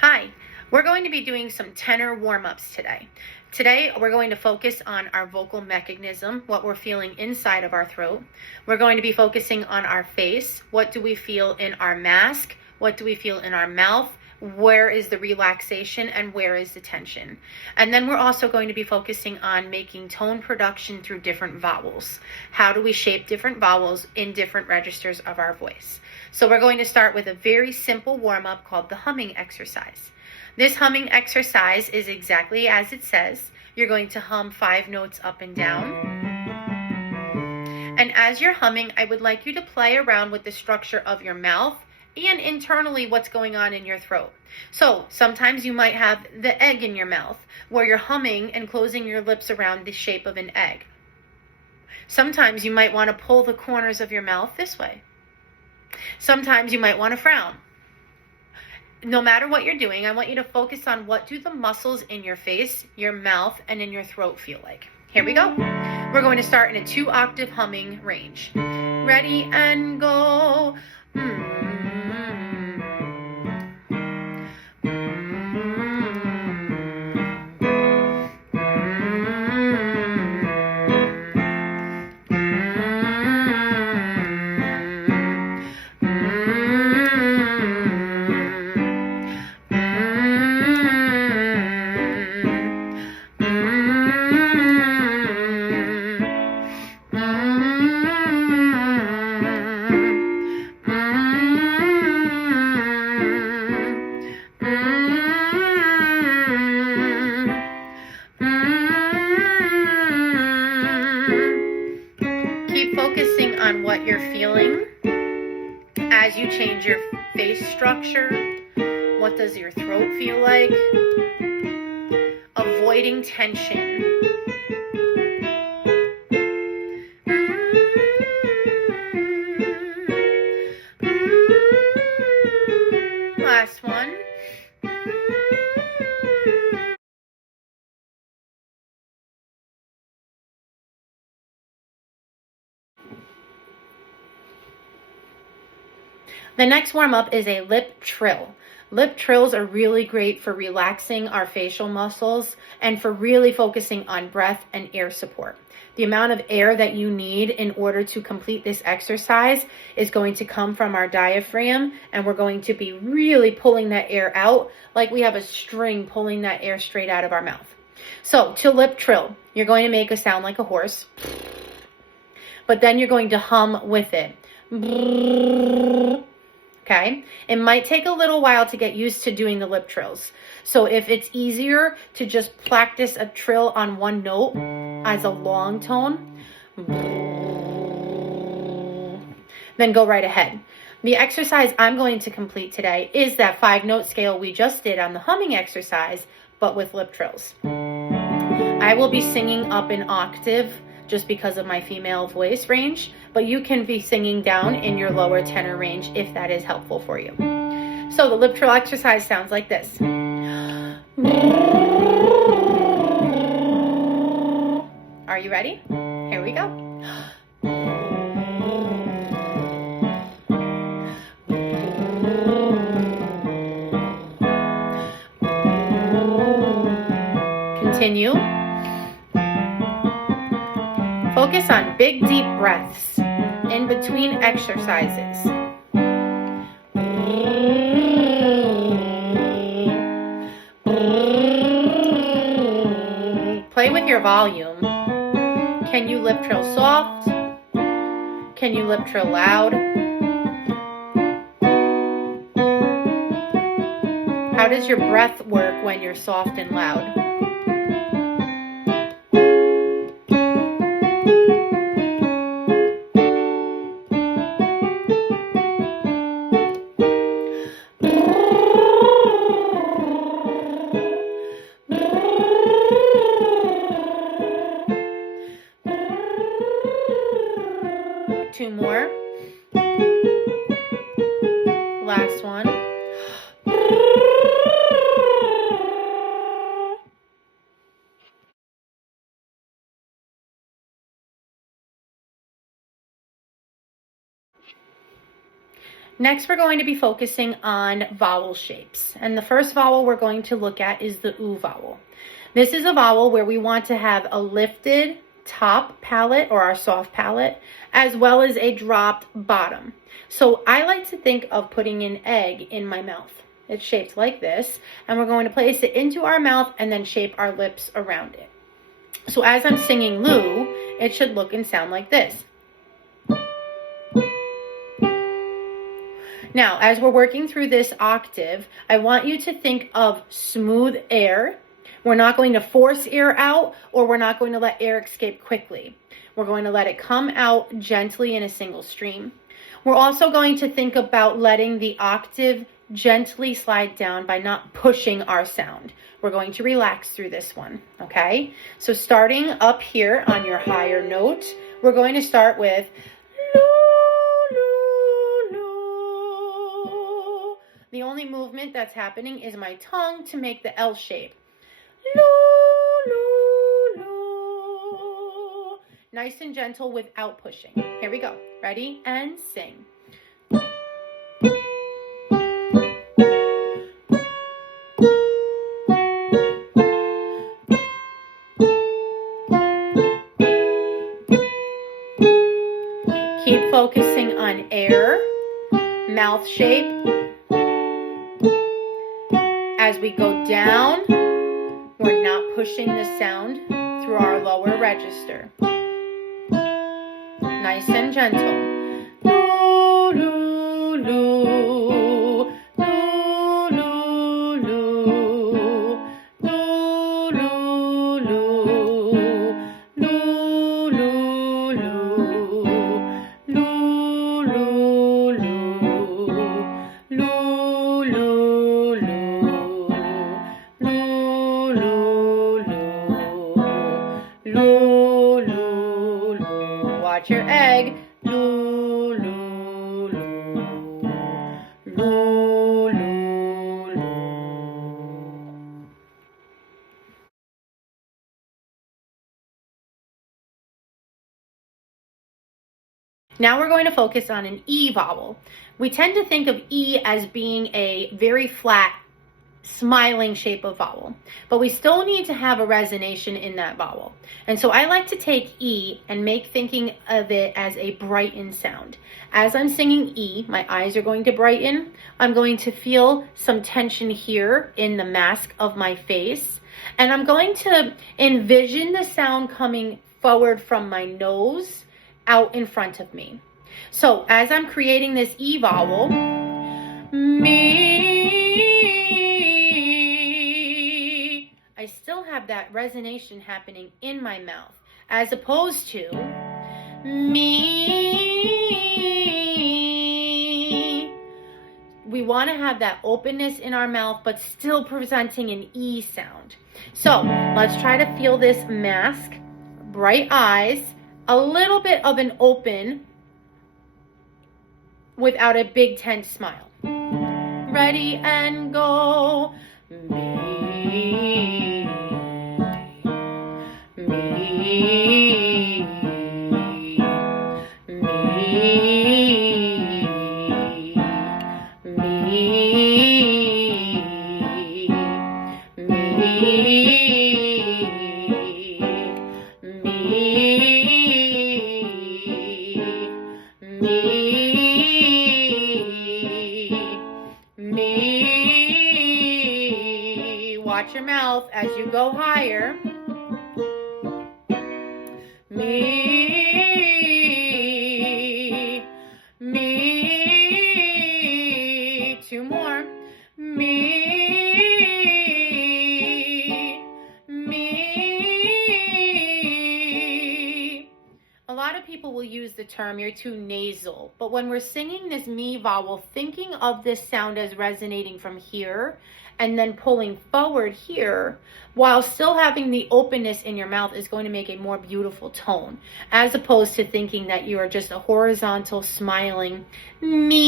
Hi, we're going to be doing some tenor warm-ups today. Today, we're going to focus on our vocal mechanism, what we're feeling inside of our throat. We're going to be focusing on our face. What do we feel in our mask? What do we feel in our mouth? Where is the relaxation and where is the tension? And then we're also going to be focusing on making tone production through different vowels. How do we shape different vowels in different registers of our voice? So we're going to start with a very simple warm-up called the humming exercise. This humming exercise is exactly as it says. You're going to hum 5 notes up and down. And as you're humming, I would like you to play around with the structure of your mouth and internally what's going on in your throat. So sometimes you might have the egg in your mouth where you're humming and closing your lips around the shape of an egg. Sometimes you might want to pull the corners of your mouth this way. Sometimes you might want to frown. No matter what you're doing, I want you to focus on what do the muscles in your face, your mouth, and in your throat feel like. Here we go. We're going to start in a 2-octave humming range. Ready and go. Keep focusing on what you're feeling as you change your face structure. What does your throat feel like? Avoiding tension. Last one. The next warm-up is a lip trill. Lip trills are really great for relaxing our facial muscles and for really focusing on breath and air support. The amount of air that you need in order to complete this exercise is going to come from our diaphragm, and we're going to be really pulling that air out like we have a string pulling that air straight out of our mouth. So to lip trill, you're going to make a sound like a horse, but then you're going to hum with it. Okay, it might take a little while to get used to doing the lip trills. So if it's easier to just practice a trill on one note as a long tone, then go right ahead. The exercise I'm going to complete today is that 5-note scale we just did on the humming exercise, but with lip trills. I will be singing up an octave just because of my female voice range, but you can be singing down in your lower tenor range if that is helpful for you. So the lip trill exercise sounds like this. Are you ready? Here we go. Continue. Focus on big, deep breaths in between exercises. Play with your volume. Can you lip trill soft? Can you lip trill loud? How does your breath work when you're soft and loud? Two more. Last one. Next, we're going to be focusing on vowel shapes. And the first vowel we're going to look at is the oo vowel. This is a vowel where we want to have a lifted top palate, or our soft palate, as well as a dropped bottom. So I like to think of putting an egg in my mouth. It's shaped like this, and we're going to place it into our mouth and then shape our lips around it. So as I'm singing Lou, it should look and sound like this. Now, as we're working through this octave, I want you to think of smooth air. We're not going to force air out, or we're not going to let air escape quickly. We're going to let it come out gently in a single stream. We're also going to think about letting the octave gently slide down by not pushing our sound. We're going to relax through this one, okay? So starting up here on your higher note, we're going to start with the only movement that's happening is my tongue to make the L shape. Nice and gentle without pushing. Here we go. Ready? And sing. Keep focusing on air, mouth shape. As we go down, we're not pushing the sound through our lower register. Nice and gentle. Loo, loo, loo. Loo, loo, loo. Loo, loo, loo. Loo, loo, loo. Loo, loo, loo. Loo, loo, loo. Loo, loo, loo. Watch your egg. Loo, loo, loo. Loo, loo, loo. Now we're going to focus on an E vowel. We tend to think of E as being a very flat, smiling shape of vowel, but we still need to have a resonation in that vowel. And so I like to take E and make thinking of it as a brightened sound. As I'm singing E, my eyes are going to brighten. I'm going to feel some tension here in the mask of my face, and I'm going to envision the sound coming forward from my nose out in front of me. So as I'm creating this E vowel, me, I still have that resonation happening in my mouth, as opposed to me. We want to have that openness in our mouth, but still presenting an E sound. So let's try to feel this mask, bright eyes, a little bit of an open without a big tense smile. Ready and go. Me, me, me, Watch your mouth as you go higher. Me, me, two more. Me, me. A lot of people will use the term you're too nasal, but when we're singing this me vowel, thinking of this sound as resonating from here and then pulling forward here while still having the openness in your mouth is going to make a more beautiful tone, as opposed to thinking that you are just a horizontal smiling me.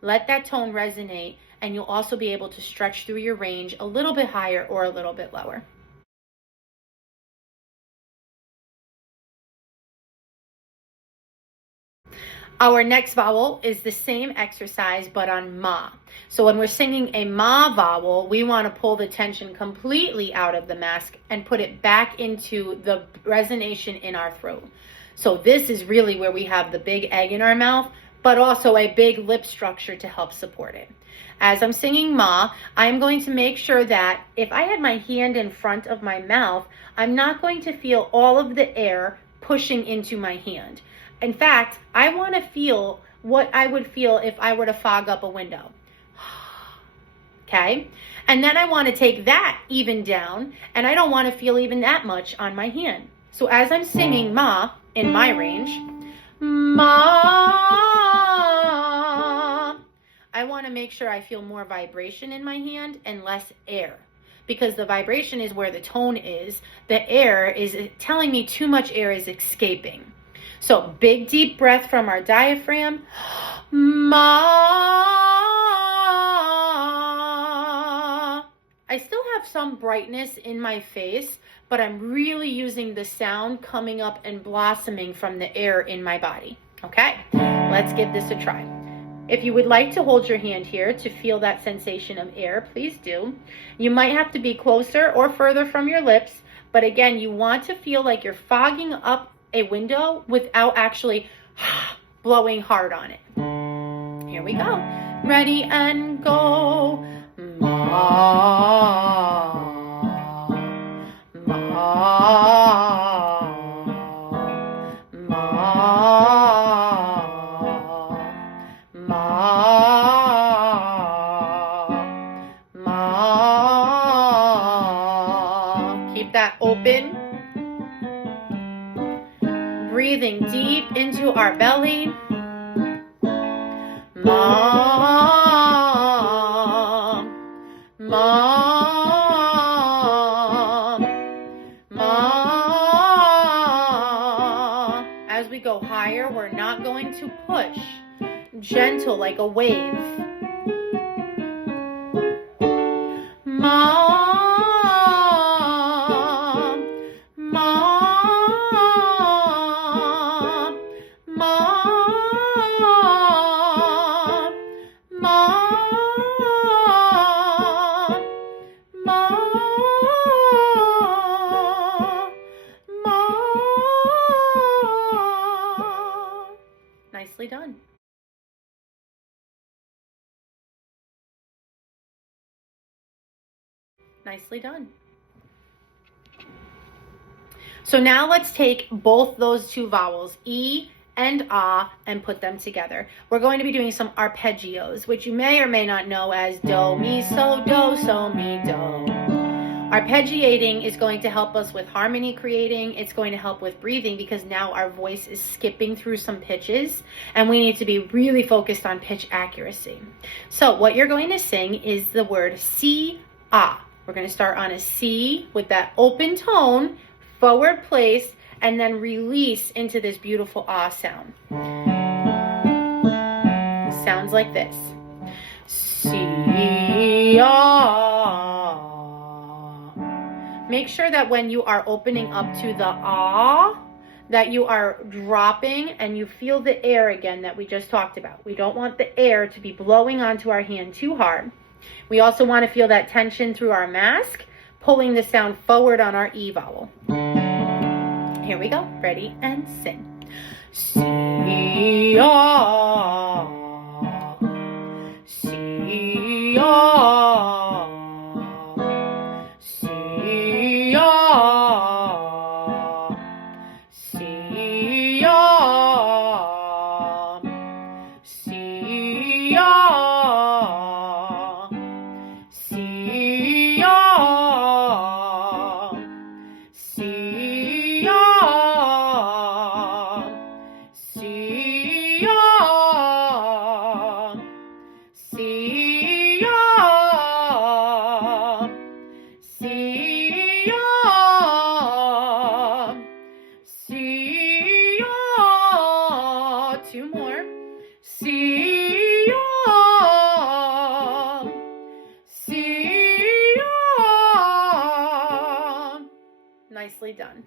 Let that tone resonate, and you'll also be able to stretch through your range a little bit higher or a little bit lower. Our next vowel is the same exercise, but on ma. So when we're singing a ma vowel, we want to pull the tension completely out of the mask and put it back into the resonation in our throat. So this is really where we have the big egg in our mouth, but also a big lip structure to help support it. As I'm singing ma, I'm going to make sure that if I had my hand in front of my mouth, I'm not going to feel all of the air pushing into my hand. In fact, I want to feel what I would feel if I were to fog up a window. Okay? And then I want to take that even down, and I don't want to feel even that much on my hand. So as I'm singing ma in my range, ma, I want to make sure I feel more vibration in my hand and less air. Because the vibration is where the tone is. The air is telling me too much air is escaping. So big deep breath from our diaphragm. Ma. I still have some brightness in my face, but I'm really using the sound coming up and blossoming from the air in my body. Okay, let's give this a try. If you would like to hold your hand here to feel that sensation of air, please do. You might have to be closer or further from your lips, but again, you want to feel like you're fogging up a window without actually blowing hard on it. Here we go. Ready and go. Ma, ma, ma, ma, ma. Keep that open. Breathing deep into our belly. Ma, ma, ma. As we go higher, we're not going to push. Gentle like a wave. Ma. Nicely done. Nicely done. So now let's take both those two vowels, E and ah, and put them together. We're going to be doing some arpeggios, which you may or may not know as do, mi, so, mi, do. Arpeggiating is going to help us with harmony creating. It's going to help with breathing because now our voice is skipping through some pitches and we need to be really focused on pitch accuracy. So what you're going to sing is the word si, ah. We're going to start on a C with that open tone, forward place, and then release into this beautiful ah sound. Sounds like this. Si, ah. Make sure that when you are opening up to the ah, that you are dropping and you feel the air again that we just talked about. We don't want the air to be blowing onto our hand too hard. We also want to feel that tension through our mask, pulling the sound forward on our E vowel. Here we go. Ready and sing. Si, ah, si, ah, si, ah, si, ah, si, ah. Two more. See ya. See ya. Nicely done.